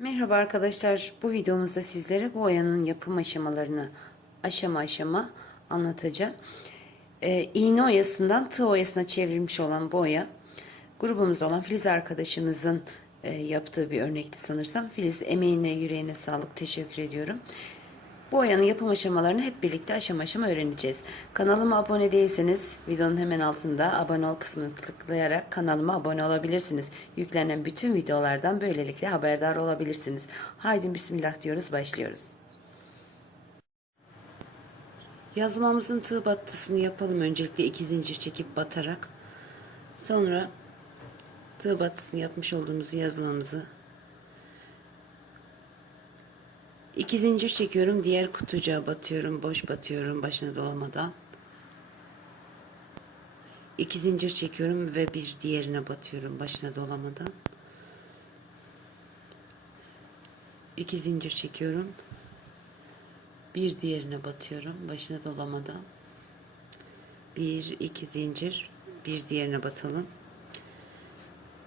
Merhaba arkadaşlar. Bu videomuzda sizlere bu yapım aşamalarını aşama aşama anlatacağım. Ee, iğne oyasından tığ oyasına çevrilmiş olan bu oya grubumuz olan Filiz arkadaşımızın e, yaptığı bir örnekti sanırsam. Filiz emeğine yüreğine sağlık teşekkür ediyorum. Bu oyanın yapım aşamalarını hep birlikte aşama aşama öğreneceğiz. Kanalıma abone değilseniz videonun hemen altında abone ol kısmını tıklayarak kanalıma abone olabilirsiniz. Yüklenen bütün videolardan böylelikle haberdar olabilirsiniz. Haydi bismillah diyoruz başlıyoruz. Yazmamızın tığ battısını yapalım. Öncelikle iki zincir çekip batarak. Sonra tığ battısını yapmış olduğumuz yazmamızı İki zincir çekiyorum. Diğer kutucuğa batıyorum. Boş batıyorum başına dolamadan. İki zincir çekiyorum ve bir diğerine batıyorum başına dolamadan. İki zincir çekiyorum. Bir diğerine batıyorum başına dolamadan. Bir, iki zincir. Bir diğerine batalım.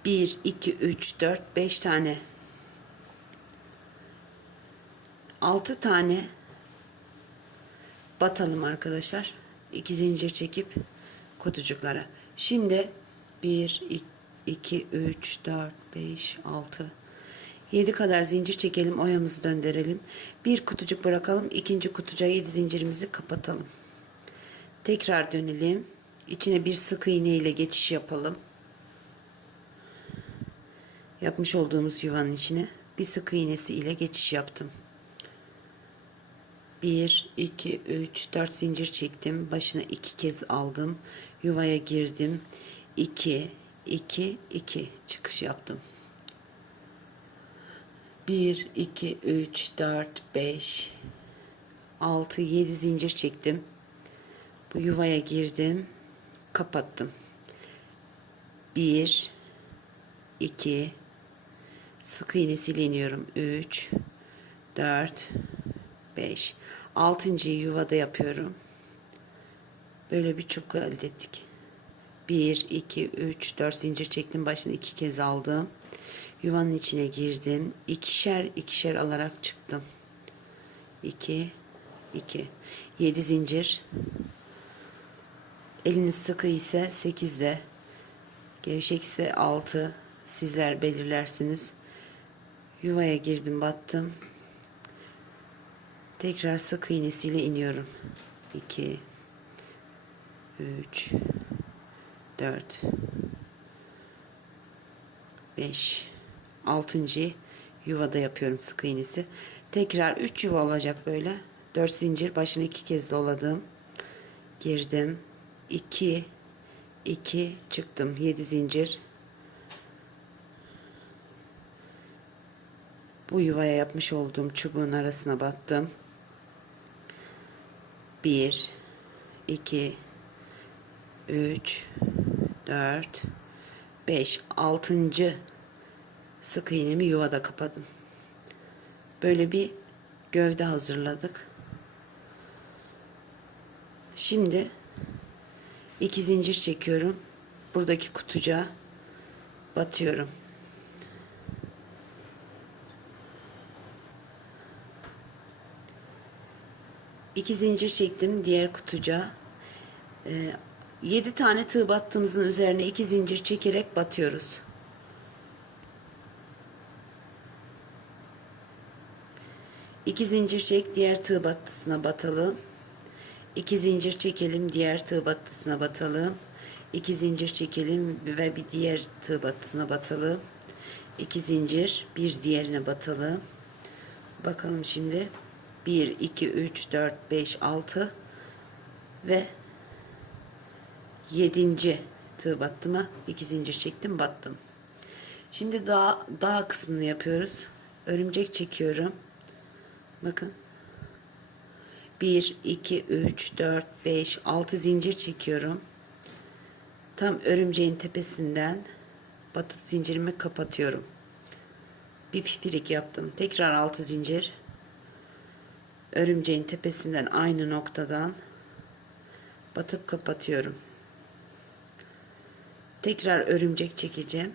Bir, iki, üç, dört, beş tane 6 tane batalım arkadaşlar. 2 zincir çekip kutucuklara. Şimdi 1 2 3 4 5 6 7 kadar zincir çekelim. Oyamızı döndürelim. Bir kutucuk bırakalım. ikinci kutucuğa 7 zincirimizi kapatalım. Tekrar dönelim. İçine bir sık iğne ile geçiş yapalım. Yapmış olduğumuz yuvanın içine bir sık iğnesi ile geçiş yaptım. 1, 2, 3, 4 zincir çektim. Başına 2 kez aldım. Yuvaya girdim. 2, 2, 2 çıkış yaptım. 1, 2, 3, 4, 5, 6, 7 zincir çektim. Bu yuvaya girdim. Kapattım. 1, 2, sık iğnesiyle iniyorum. 3, 4, 5. 6. yuvada yapıyorum. Böyle bir çubuk elde ettik. 1, 2, 3, 4 zincir çektim. Başını iki kez aldım. Yuvanın içine girdim. İkişer ikişer alarak çıktım. 2, 2, 7 zincir. Eliniz sıkı ise 8'de. Gevşek ise 6. Sizler belirlersiniz. Yuvaya girdim battım. Tekrar sık iğnesiyle iniyorum. 2 3 4 5 6. yuvada yapıyorum sık iğnesi. Tekrar 3 yuva olacak böyle. 4 zincir başını iki kez doladım. Girdim. 2 2 çıktım. 7 zincir. Bu yuvaya yapmış olduğum çubuğun arasına battım. 1 2 3 4 5 6. sık iğnemi yuvada kapadım. Böyle bir gövde hazırladık. Şimdi iki zincir çekiyorum. Buradaki kutucuğa batıyorum. İki zincir çektim diğer kutuca. Ee, 7 tane tığ battığımızın üzerine iki zincir çekerek batıyoruz. İki zincir çek diğer tığ battısına batalım. İki zincir çekelim diğer tığ battısına batalım. İki zincir çekelim ve bir diğer tığ battısına batalım. İki zincir bir diğerine batalım. Bakalım şimdi. 1, 2, 3, 4, 5, 6 ve 7. tığ battıma 2 zincir çektim battım. Şimdi daha daha kısmını yapıyoruz. Örümcek çekiyorum. Bakın. 1, 2, 3, 4, 5, 6 zincir çekiyorum. Tam örümceğin tepesinden batıp zincirimi kapatıyorum. Bir pipirik yaptım. Tekrar 6 zincir örümceğin tepesinden aynı noktadan batıp kapatıyorum. Tekrar örümcek çekeceğim.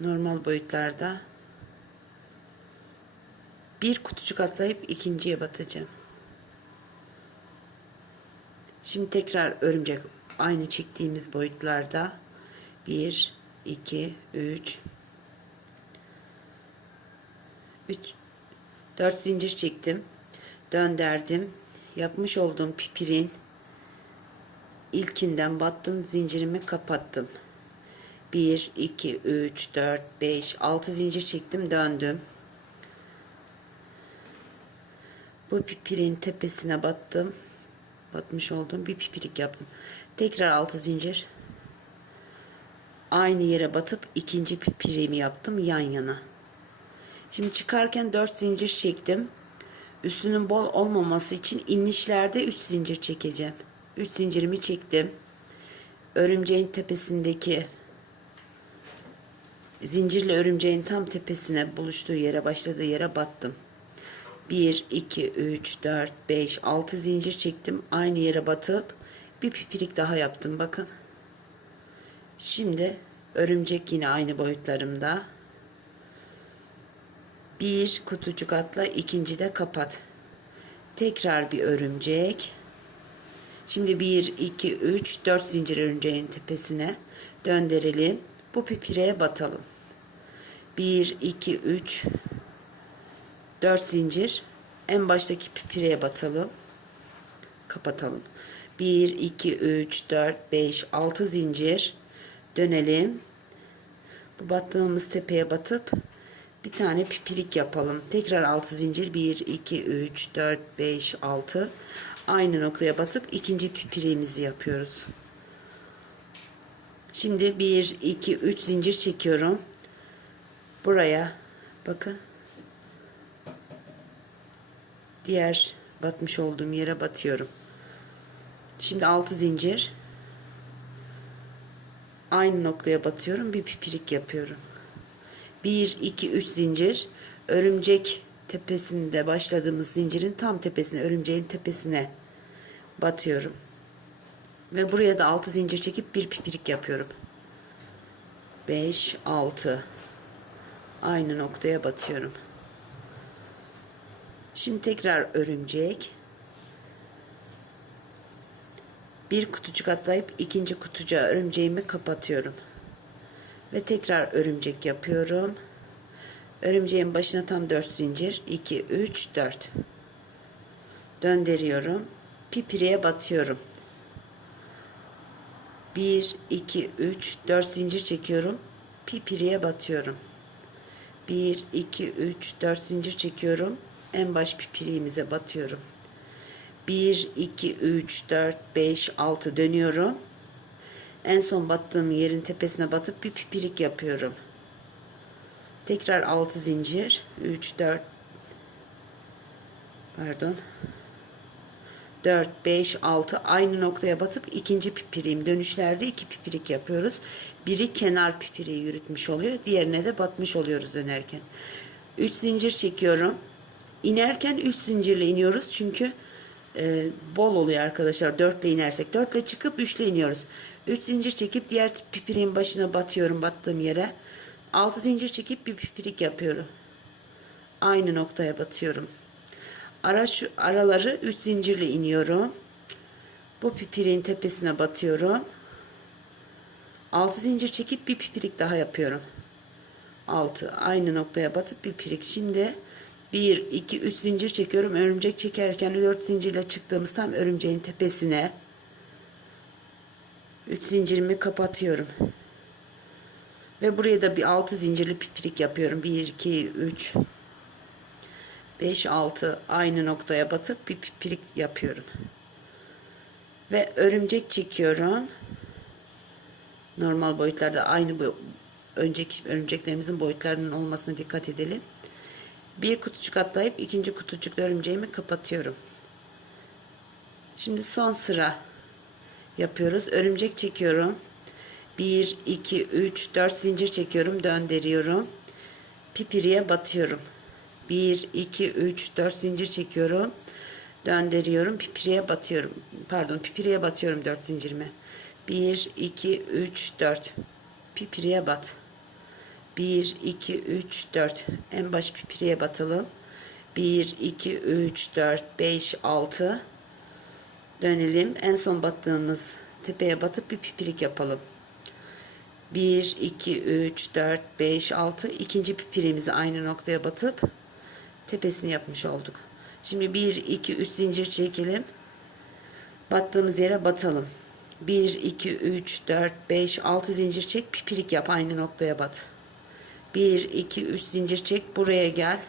normal boyutlarda bir kutucuk atlayıp ikinciye batacağım. Şimdi tekrar örümcek aynı çektiğimiz boyutlarda 1 2 3 3 4 zincir çektim. Dönderdim. Yapmış olduğum pipirin ilkinden battım zincirimi kapattım. 1 2 3 4 5 6 zincir çektim döndüm. Bu pipirin tepesine battım. Batmış olduğum bir pipirik yaptım. Tekrar 6 zincir. Aynı yere batıp ikinci pipirimi yaptım yan yana. Şimdi çıkarken 4 zincir çektim. Üstünün bol olmaması için inişlerde 3 zincir çekeceğim. 3 zincirimi çektim. Örümceğin tepesindeki zincirle örümceğin tam tepesine buluştuğu yere başladığı yere battım. 1 2 3 4 5 6 zincir çektim. Aynı yere batıp bir pipirik daha yaptım bakın. Şimdi örümcek yine aynı boyutlarımda. Bir kutucuk atla ikinci de kapat. Tekrar bir örümcek. Şimdi 1, 2, 3, 4 zincir örümceğin tepesine döndürelim. Bu pipireye batalım. 1, 2, 3, 4 zincir. En baştaki pipireye batalım. Kapatalım. 1, 2, 3, 4, 5, 6 zincir. Dönelim. Bu battığımız tepeye batıp bir tane pipirik yapalım. Tekrar 6 zincir. 1, 2, 3, 4, 5, 6. Aynı noktaya batıp ikinci pipiriğimizi yapıyoruz. Şimdi 1, 2, 3 zincir çekiyorum. Buraya bakın. Diğer batmış olduğum yere batıyorum. Şimdi 6 zincir. Aynı noktaya batıyorum. Bir pipirik yapıyorum. 1, 2, 3 zincir. Örümcek tepesinde başladığımız zincirin tam tepesine, örümceğin tepesine batıyorum. Ve buraya da 6 zincir çekip bir pipirik yapıyorum. 5, 6. Aynı noktaya batıyorum. Şimdi tekrar örümcek. Bir kutucuk atlayıp ikinci kutucuğa örümceğimi kapatıyorum. Ve tekrar örümcek yapıyorum. Örümceğin başına tam 4 zincir. 2, 3, 4. Döndürüyorum. Pipiriye batıyorum. 1, 2, 3, 4 zincir çekiyorum. Pipiriye batıyorum. 1, 2, 3, 4 zincir çekiyorum. En baş pipiriğimize batıyorum. 1, 2, 3, 4, 5, 6 dönüyorum. En son battığım yerin tepesine batıp bir pipirik yapıyorum. Tekrar 6 zincir. 3, 4 pardon 4, 5, 6 aynı noktaya batıp ikinci pipiriğim. Dönüşlerde iki pipirik yapıyoruz. Biri kenar pipiriği yürütmüş oluyor. Diğerine de batmış oluyoruz dönerken. 3 zincir çekiyorum. İnerken 3 zincirle iniyoruz. Çünkü e, bol oluyor arkadaşlar. 4 ile inersek. 4 ile çıkıp 3 ile iniyoruz. 3 zincir çekip diğer pipiriğin başına batıyorum battığım yere. 6 zincir çekip bir pipirik yapıyorum. Aynı noktaya batıyorum. Ara şu araları 3 zincirle iniyorum. Bu pipirin tepesine batıyorum. 6 zincir çekip bir pipirik daha yapıyorum. 6 aynı noktaya batıp bir pipirik. Şimdi 1 2 3 zincir çekiyorum. Örümcek çekerken 4 zincirle çıktığımız tam örümceğin tepesine 3 zincirimi kapatıyorum. Ve buraya da bir 6 zincirli pipirik yapıyorum. 1 2 3 5 6 aynı noktaya batıp bir pipirik yapıyorum. Ve örümcek çekiyorum. Normal boyutlarda aynı bu önceki örümceklerimizin boyutlarının olmasına dikkat edelim. Bir kutucuk atlayıp ikinci kutucuk örümceğimi kapatıyorum. Şimdi son sıra yapıyoruz. Örümcek çekiyorum. 1 2 3 4 zincir çekiyorum, döndürüyorum. Pipiriye batıyorum. 1 2 3 4 zincir çekiyorum. Döndürüyorum. Pipiriye batıyorum. Pardon, pipiriye batıyorum 4 zincirimi. 1 2 3 4 pipiriye bat. 1, 2, 3, 4. En baş pipiriye batalım. 1, 2, 3, 4, 5, 6. Dönelim. En son battığımız tepeye batıp bir pipirik yapalım. 1, 2, 3, 4, 5, 6. İkinci pipirimizi aynı noktaya batıp tepesini yapmış olduk. Şimdi 1, 2, 3 zincir çekelim. Battığımız yere batalım. 1, 2, 3, 4, 5, 6 zincir çek. Pipirik yap. Aynı noktaya bat. 1, 2, 3 zincir çek. Buraya gel.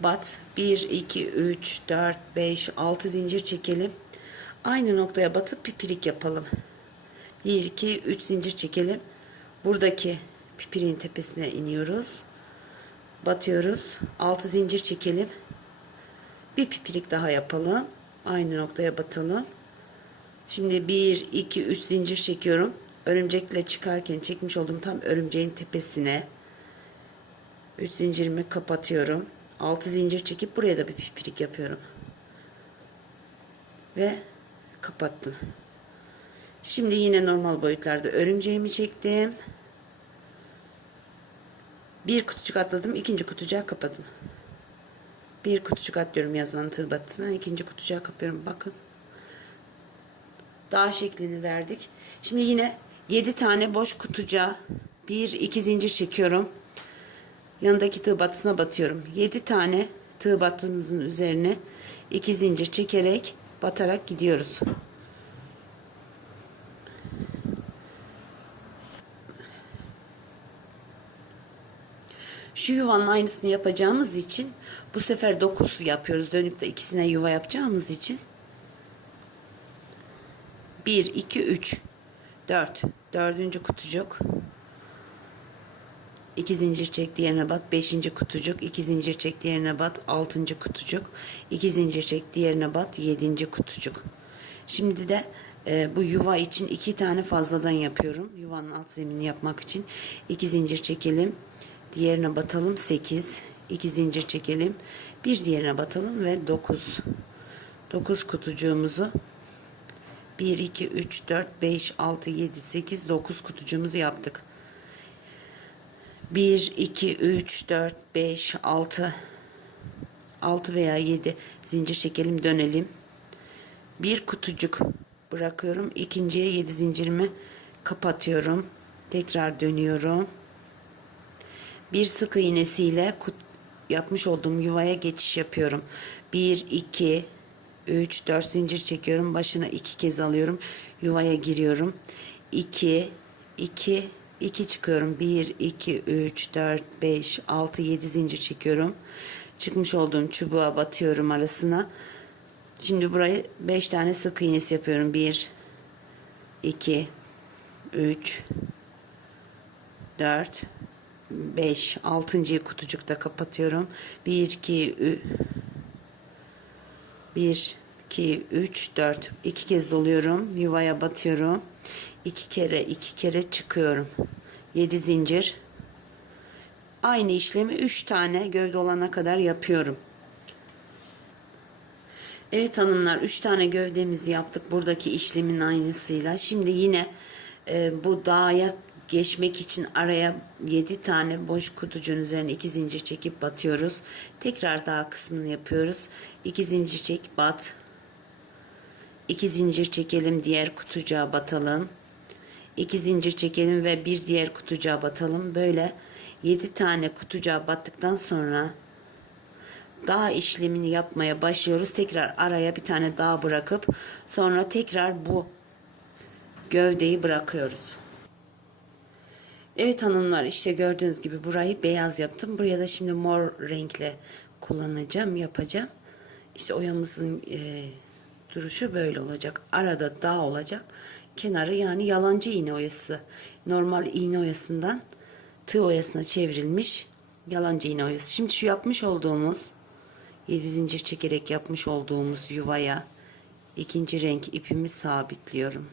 Bat. 1, 2, 3, 4, 5, 6 zincir çekelim. Aynı noktaya batıp pipirik yapalım. 1, 2, 3 zincir çekelim. Buradaki pipiriğin tepesine iniyoruz. Batıyoruz. 6 zincir çekelim. Bir pipirik daha yapalım. Aynı noktaya batalım. Şimdi 1, 2, 3 zincir çekiyorum. Örümcekle çıkarken çekmiş olduğum tam örümceğin tepesine 3 zincirimi kapatıyorum. 6 zincir çekip buraya da bir pipirik yapıyorum. Ve kapattım. Şimdi yine normal boyutlarda örümceğimi çektim. Bir kutucuk atladım. ikinci kutucuğa kapadım. Bir kutucuk atlıyorum yazmanın tığ ikinci kutucuğa kapıyorum. Bakın. Dağ şeklini verdik. Şimdi yine 7 tane boş kutucuğa bir iki zincir çekiyorum. Yanındaki tığ battısına batıyorum. 7 tane tığ battığımızın üzerine iki zincir çekerek batarak gidiyoruz. Şu yuvanın aynısını yapacağımız için bu sefer 9 yapıyoruz. Dönüp de ikisine yuva yapacağımız için 1, 2, 3, 4. Dördüncü kutucuk. 2 zincir çek diğerine bat. 5. kutucuk. 2 zincir çek diğerine bat. 6. kutucuk. 2 zincir çek diğerine bat. 7. kutucuk. Şimdi de e, bu yuva için iki tane fazladan yapıyorum. Yuvanın alt zemini yapmak için. 2 zincir çekelim. Diğerine batalım 8. 2 zincir çekelim. Bir diğerine batalım ve 9. 9 kutucuğumuzu 1, 2, 3, 4, 5, 6, 7, 8, 9 kutucuğumuzu yaptık. 1, 2, 3, 4, 5, 6, 6 veya 7 zincir çekelim dönelim. Bir kutucuk bırakıyorum. İkinciye 7 zincirimi kapatıyorum. Tekrar dönüyorum. Bir sık iğnesiyle kut, yapmış olduğum yuvaya geçiş yapıyorum. 1, 2, 3, 4 zincir çekiyorum. Başına 2 kez alıyorum. Yuvaya giriyorum. 2, 2, 2 çıkıyorum. 1, 2, 3, 4, 5, 6, 7 zincir çekiyorum. Çıkmış olduğum çubuğa batıyorum arasına. Şimdi burayı 5 tane sık iğnesi yapıyorum. 1, 2, 3, 4, 5, 6. kutucukta kapatıyorum. 1, 2, 3, 1, 2, 3, 4. 2 kez doluyorum. Yuvaya batıyorum. 2 kere 2 kere çıkıyorum. 7 zincir. Aynı işlemi 3 tane gövde olana kadar yapıyorum. Evet hanımlar 3 tane gövdemizi yaptık buradaki işlemin aynısıyla. Şimdi yine e, bu dağa geçmek için araya 7 tane boş kutucuğun üzerine 2 zincir çekip batıyoruz. Tekrar dağ kısmını yapıyoruz. 2 zincir çek bat. 2 zincir çekelim diğer kutucuğa batalım. 2 zincir çekelim ve bir diğer kutucuğa batalım. Böyle 7 tane kutucuğa battıktan sonra dağ işlemini yapmaya başlıyoruz. Tekrar araya bir tane dağ bırakıp sonra tekrar bu gövdeyi bırakıyoruz. Evet hanımlar işte gördüğünüz gibi burayı beyaz yaptım. Buraya da şimdi mor renkle kullanacağım, yapacağım. İşte oyamızın e, duruşu böyle olacak. Arada dağ olacak. Kenarı yani yalancı iğne oyası. Normal iğne oyasından tığ oyasına çevrilmiş yalancı iğne oyası. Şimdi şu yapmış olduğumuz 7 zincir çekerek yapmış olduğumuz yuvaya ikinci renk ipimi sabitliyorum.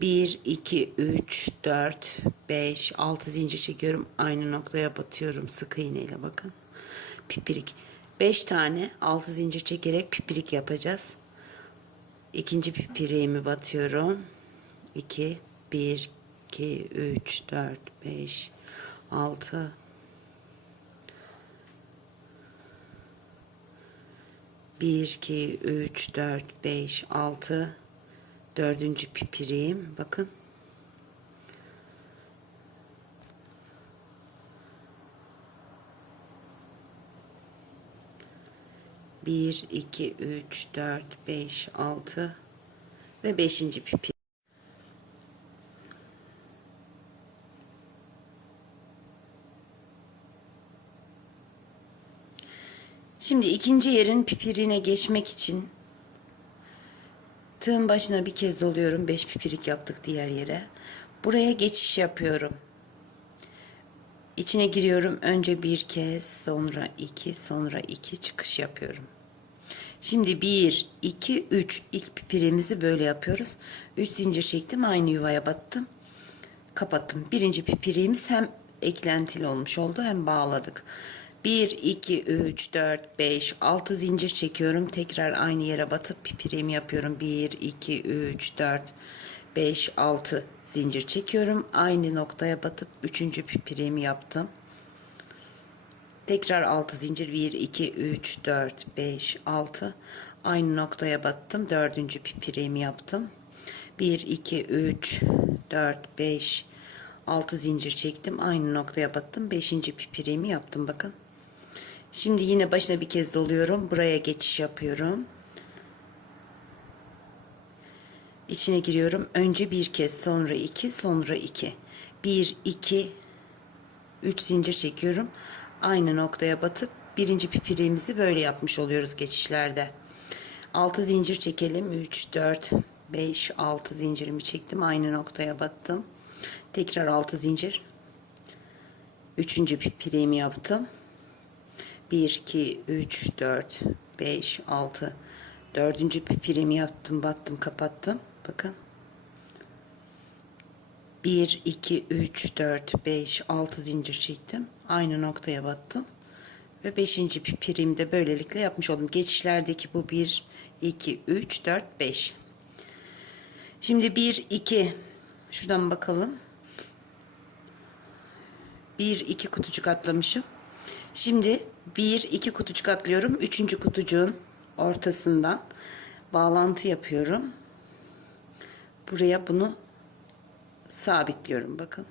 1, 2, 3, 4, 5, 6 zincir çekiyorum. Aynı noktaya batıyorum sık iğneyle bakın. Pipirik. 5 tane 6 zincir çekerek pipirik yapacağız. İkinci pipiriğimi batıyorum. 2, 1 2 3 4 5 6 1 2 3 4 5 6 dördüncü pipiriyim bakın Bir, iki, üç, dört, beş, altı ve beşinci pipi. Şimdi ikinci yerin pipirine geçmek için tığın başına bir kez doluyorum. Beş pipirik yaptık diğer yere. Buraya geçiş yapıyorum. İçine giriyorum. Önce bir kez, sonra iki, sonra iki çıkış yapıyorum. Şimdi 1, 2, 3 ilk pipirimizi böyle yapıyoruz. 3 zincir çektim aynı yuvaya battım. Kapattım. Birinci pipiriğimiz hem eklentili olmuş oldu hem bağladık. 1, 2, 3, 4, 5, 6 zincir çekiyorum. Tekrar aynı yere batıp pipirimi yapıyorum. 1, 2, 3, 4, 5, 6 zincir çekiyorum. Aynı noktaya batıp 3. pipirimi yaptım. Tekrar 6 zincir 1 2 3 4 5 6 aynı noktaya battım. Dördüncü pipirimi yaptım. 1 2 3 4 5 6 zincir çektim. Aynı noktaya battım. 5. pipirimi yaptım bakın. Şimdi yine başına bir kez doluyorum. Buraya geçiş yapıyorum. İçine giriyorum. Önce bir kez, sonra iki, sonra iki. Bir, iki, üç zincir çekiyorum aynı noktaya batıp birinci pipiriğimizi böyle yapmış oluyoruz geçişlerde. 6 zincir çekelim. 3, 4, 5, 6 zincirimi çektim. Aynı noktaya battım. Tekrar 6 zincir. Üçüncü pipiriğimi yaptım. 1, 2, 3, 4, 5, 6. Dördüncü pipirimi yaptım. Battım kapattım. Bakın. 1, 2, 3, 4, 5, 6 zincir çektim. Aynı noktaya battım. Ve 5. pipirimi de böylelikle yapmış oldum. Geçişlerdeki bu 1, 2, 3, 4, 5. Şimdi 1, 2 şuradan bakalım. 1, 2 kutucuk atlamışım. Şimdi 1, 2 kutucuk atlıyorum. 3. kutucuğun ortasından bağlantı yapıyorum. Buraya bunu sabitliyorum bakın.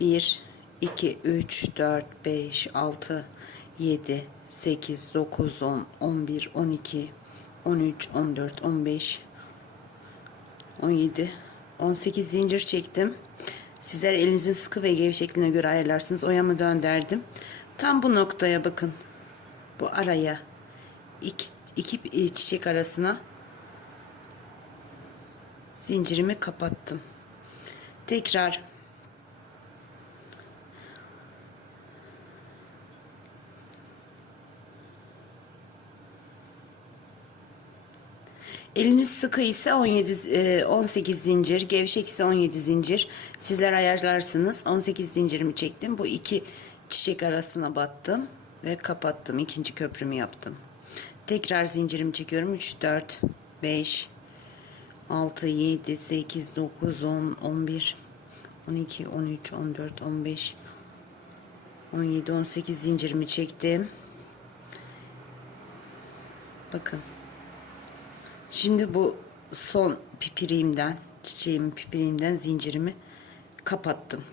1 2 3 4 5 6 7 8 9 10 11 12 13 14 15 17 18 zincir çektim. Sizler elinizin sıkı ve gevşekliğine göre ayarlarsınız. Oyamı döndürdüm. Tam bu noktaya bakın. Bu araya iki, iki çiçek arasına zincirimi kapattım. Tekrar Eliniz sıkı ise 17 18 zincir, gevşek ise 17 zincir. Sizler ayarlarsınız. 18 zincirimi çektim. Bu iki çiçek arasına battım ve kapattım. İkinci köprümü yaptım. Tekrar zincirimi çekiyorum. 3 4 5 6 7 8 9 10 11 12 13 14 15 17 18 zincirimi çektim. Bakın. Şimdi bu son pipiriğimden, çiçeğimin pipiriğimden zincirimi kapattım.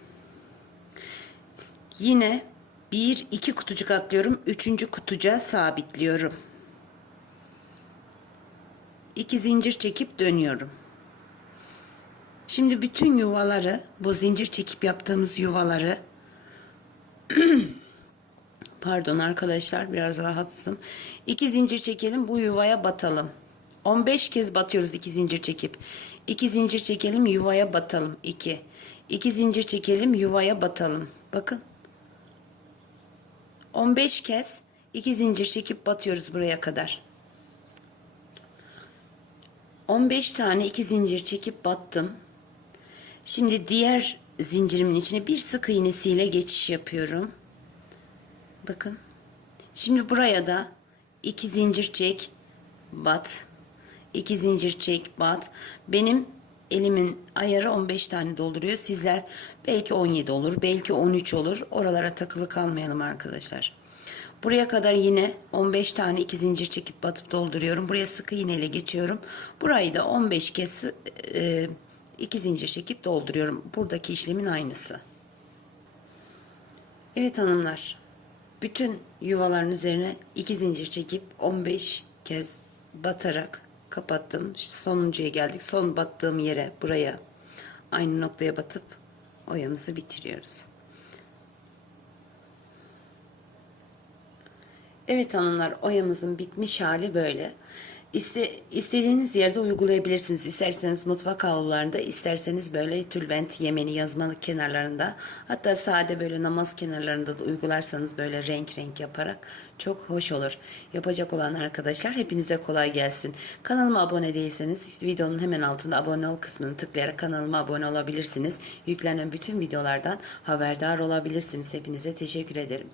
Yine bir iki kutucuk atlıyorum. Üçüncü kutucuğa sabitliyorum. İki zincir çekip dönüyorum. Şimdi bütün yuvaları, bu zincir çekip yaptığımız yuvaları pardon arkadaşlar biraz rahatsızım. İki zincir çekelim bu yuvaya batalım. 15 kez batıyoruz iki zincir çekip. 2 zincir çekelim yuvaya batalım. 2. 2 zincir çekelim yuvaya batalım. Bakın. 15 kez 2 zincir çekip batıyoruz buraya kadar. 15 tane 2 zincir çekip battım. Şimdi diğer zincirimin içine bir sık iğnesiyle geçiş yapıyorum. Bakın. Şimdi buraya da 2 zincir çek, bat, 2 zincir çek bat. Benim elimin ayarı 15 tane dolduruyor. Sizler belki 17 olur, belki 13 olur. Oralara takılı kalmayalım arkadaşlar. Buraya kadar yine 15 tane iki zincir çekip batıp dolduruyorum. Buraya sık iğneyle geçiyorum. Burayı da 15 kez e, iki zincir çekip dolduruyorum. Buradaki işlemin aynısı. Evet hanımlar. Bütün yuvaların üzerine iki zincir çekip 15 kez batarak kapattım. Sonuncuya geldik. Son battığım yere buraya aynı noktaya batıp oyamızı bitiriyoruz. Evet hanımlar oyamızın bitmiş hali böyle. İste, istediğiniz yerde uygulayabilirsiniz. İsterseniz mutfak havlularında, isterseniz böyle tülbent yemeni yazmalık kenarlarında, hatta sade böyle namaz kenarlarında da uygularsanız böyle renk renk yaparak çok hoş olur. Yapacak olan arkadaşlar hepinize kolay gelsin. Kanalıma abone değilseniz videonun hemen altında abone ol kısmını tıklayarak kanalıma abone olabilirsiniz. Yüklenen bütün videolardan haberdar olabilirsiniz. Hepinize teşekkür ederim.